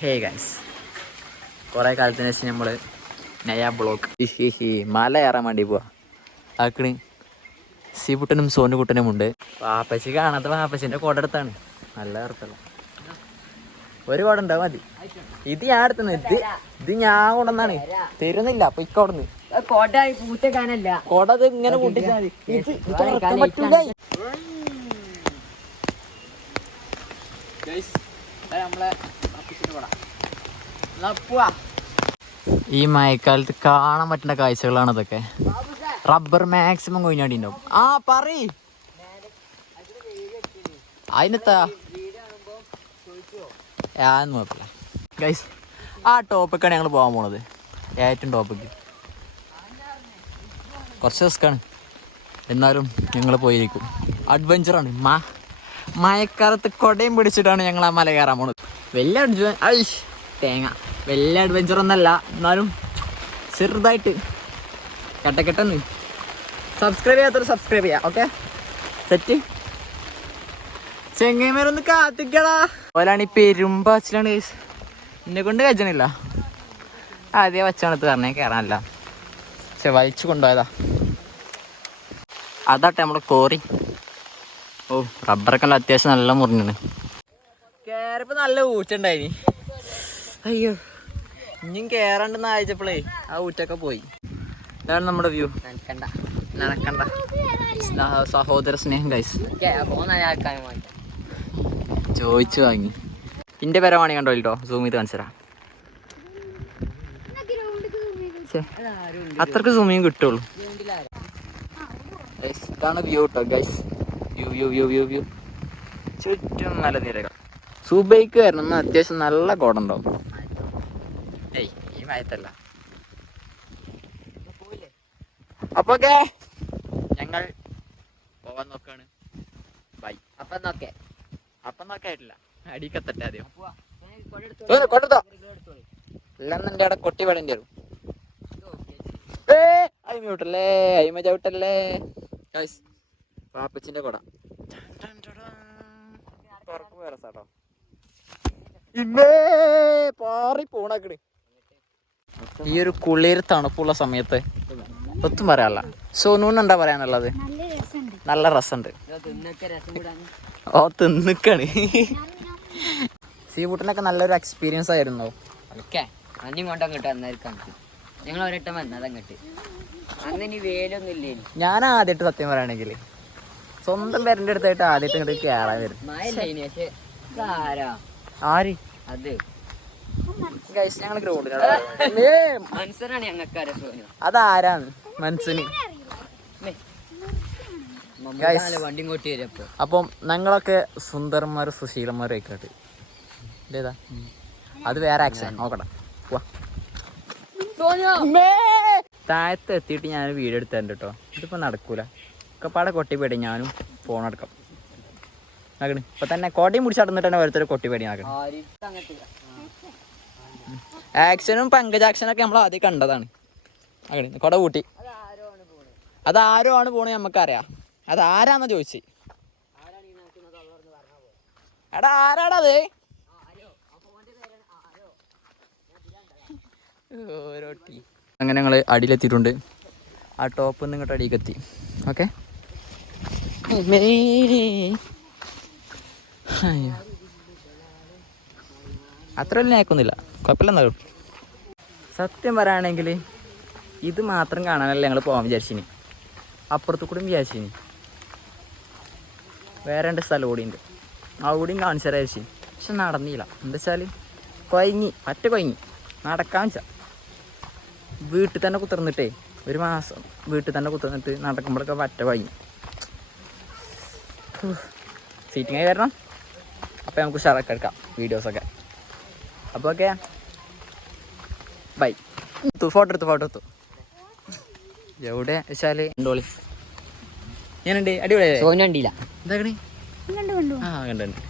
Hey guys കുറേ കാലത്തിന് ശേഷം നമ്മൾ നയാ ബ്ലോക്ക് മല കയറാൻ വേണ്ടി പോവാ. ആക്കണ് സീപുട്ടനും സോനുകുട്ടനും ഉണ്ട്. വാപ്പച്ചി കാണാത്ത വാപ്പച്ചിന്റെ കോട എടുത്താണ് നല്ല അർത്ഥമല്ല ഒരു കോട ഉണ്ടാവും മതി. ഇത് ഞാൻ എടുത്തുന്നു ഇത് ഇത് ഞാൻ കൊണ്ടുവന്നാണ്. തരുന്നില്ല. അപ്പൊ ഇക്കോടന്ന് കുട ഇത് ഇങ്ങനെ പൊട്ടിച്ചാൽ മതി. ഇത് ഇത് പറ്റൂല. നമ്മളെ ഈ മഴക്കാലത്ത് കാണാൻ പറ്റുന്ന കാഴ്ചകളാണ് ഇതൊക്കെ. റബ്ബർ മാക്സിമം കൊയിഞ്ഞാടി ഉണ്ടാവും ആ പറ അതിനെത്താ ഗൈസ് ആ ടോപ്പിക്കാണ് ഞങ്ങൾ പോകാൻ പോണത്. ഏറ്റവും ടോപ്പിക്ക് കുറച്ച് റിസ്ക്കാണ് എന്നാലും ഞങ്ങൾ പോയിരിക്കും. അഡ്വഞ്ചറാണ് മാ. മഴക്കാലത്ത് കൊടയും പിടിച്ചിട്ടാണ് ഞങ്ങൾ ആ മല കയറാൻ പോണത്. വലിയ അഡ്വ ഐഷ് തേങ്ങ. വലിയ അഡ്വഞ്ചർ ഒന്നല്ല. എന്നാലും ചെറുതായിട്ട് കട്ടക്കെട്ടെന്ന്. സബ്സ്ക്രൈബ് ചെയ്യാത്തൊരു സബ്സ്ക്രൈബ് ചെയ്യാം ഓക്കെ സെറ്റ് ചെങ്ങൈമേരൊന്ന് കാത്തിക്കടാ. ഓലാണ് ഈ പെരുമ്പാച്ചിലാണ്. എന്നെ കൊണ്ട് കഴിച്ചണില്ല ആദ്യം വച്ചാണത്ത് പറഞ്ഞേ കയറാനല്ല പക്ഷെ വലിച്ചു കൊണ്ടുപോയതാ. അതാട്ടെ നമ്മുടെ കോറി ഓ റബ്ബറൊക്കെ നല്ല അത്യാവശ്യം നല്ല മുറിഞ്ഞാണ്. കേറപ്പോ നല്ല ഊറ്റുണ്ടായിനി. അയ്യോ ഇനിയും കേറണ്ടെന്ന് അയച്ചപ്പോഴേ ആ ഊറ്റൊക്കെ പോയി. ഇതാണ് നമ്മുടെ വ്യൂ. നനക്കണ്ട നടക്കണ്ട. സഹോദര സ്നേഹം ഗൈസ് ചോദിച്ചു വാങ്ങി. ഇന്റെ പരമാണി കണ്ടോ കേട്ടോ സൂം ചെയ്ത് കാണിച്ചരാ അത്രയ്ക്ക് സൂമിയും കിട്ടുള്ളൂ. ഇതാണ് വ്യൂ കേട്ടോ guys view view view view view ചുറ്റും നല്ല നിരകൾ സുബൈക്ക് വരണം. എന്നാ അത്യാവശ്യം നല്ല കോടുണ്ടാവും ഏയ് ഈ മയത്തല്ല. അപ്പൊ ഞങ്ങൾ പോവാൻ നോക്കാണ്. ബൈ അപ്പൊ നോക്കേ അപ്പൊ നോക്കായിട്ടില്ല അടിക്കത്തട്ടെ ആദ്യം. കൊടുത്തോ ഇല്ലെന്ന് എന്റെ അവിടെ കൊട്ടി വേടേണ്ടി വരും. ഏ അയിമ ചവിട്ടല്ലേ? അയിമ ചവിട്ടല്ലേ? ഗൈസ് പാപ്പച്ചിന്റെ കൊട. തുറക്കുമ്പോ രസാട്ടോ ഇമ്മേ പാറി പോണാക്കണ്. ഈ ഒരു കുളിർ തണുപ്പുള്ള സമയത്ത് ഒത്തും പറയാനല്ല. സോനൂന്ന് എന്താ പറയാനുള്ളത്? നല്ല രസമുണ്ട്. ഓ രസം സീ തിന്നിക്കാണ്. സീബൂട്ടിനൊക്കെ നല്ലൊരു എക്സ്പീരിയൻസ് ആയിരുന്നു. ഓക്കെ അന്യം കൊണ്ട് അങ്ങോട്ട് വന്നായിരിക്കാം. ഞങ്ങൾ ഒരട്ടം വന്നത് അങ്ങോട്ട് അന്ന് ഇനി വേലൊന്നും ഇല്ലേ ഞാൻ ആദ്യമായിട്ട് സത്യം പറയുകയാണെങ്കിൽ സ്വന്തം പേരന്റെ അടുത്തായിട്ട് ആദ്യമായിട്ട് ഇങ്ങോട്ട് കേറാൻ വരും. ആരാ? അത്. ഞങ്ങൾ അതാരാണ്? മനസ്സിന് അപ്പൊ. ഞങ്ങളൊക്കെ സുന്ദരന്മാരും സുശീലന്മാരും ആയിക്കോട്ടെ ഇതേതാ അത് വേറെ ആക്ഷൻ നോക്കട്ടെ താഴത്ത് എത്തിയിട്ട് ഞാൻ വീഡിയോ എടുത്തരുന്നുണ്ട് കേട്ടോ. ഇതിപ്പോ നടക്കൂല. ഒക്കെപ്പാടെ കൊട്ടിപ്പേടി ഞാനും ഫോൺ ആക്കണ്. ഇപ്പൊ തന്നെ കോട്ടയും പിടിച്ച് നടന്നിട്ടാണ് ഓരോരുത്തർ കൊട്ടിപ്പേടി ആക്കണം. ആക്ഷനും അങ്ങനത്തെ ആക്ഷനും പങ്കജാക്ഷനൊക്കെ നമ്മൾ ആദ്യം കണ്ടതാണ്. അങ്ങനെ കൊട കൂട്ടി അത് ആരോ ആണ് പോണത് നമുക്കറിയാം അത് ആരാന്ന് ചോദിച്ചു? എടാ ആരാടാ അത്? ഓരോ ടീ അങ്ങനെ ഞങ്ങൾ അടിയിലെത്തിയിട്ടുണ്ട്. ആ ടോപ്പ് നിന്ന് ഇങ്ങോട്ട് അടിയിലേക്ക് it. ഓക്കെ അത്ര വലിയ നയക്കൊന്നുമില്ല കുഴപ്പമില്ല എന്നാലും സത്യം പറയുകയാണെങ്കിൽ ഇത് മാത്രം കാണാനല്ല ഞങ്ങൾ പോകാൻ വിചാരിച്ചിനി. അപ്പുറത്ത് കൂടെ വിചാരിച്ചിനി. വേറെ രണ്ട് സ്ഥലം കൂടി ഉണ്ട് അവിടെയും കാണിച്ചു തരാം ചേച്ചി പക്ഷെ നടന്നില്ല. എന്താ വെച്ചാൽ കൊയങ്ങി പറ്റ കൊയങ്ങി. നടക്കാൻ വെച്ചാൽ വീട്ടിൽ തന്നെ കുത്തിർന്നിട്ടേ ഒരു മാസം വീട്ടിൽ തന്നെ കുത്തിർന്നിട്ട് നടക്കുമ്പോഴൊക്കെ പറ്റ കൊയങ്ങി. സീറ്റിങ്ങായി വരണം. അപ്പോൾ നമുക്ക് ഉഷാറൊക്കെ എടുക്കാം വീഡിയോസൊക്കെ. അപ്പോൾ ഓക്കെ. ബൈ. ഫോട്ടോ എടുത്തു ഫോട്ടോ എടുത്തു. എവിടെ വെച്ചാൽ ഉണ്ടോളി ഞാനുണ്ട്. അടിപൊളിയായി. സോനു കണ്ടില്ല. എന്താ ആ കണ്ടുണ്ട്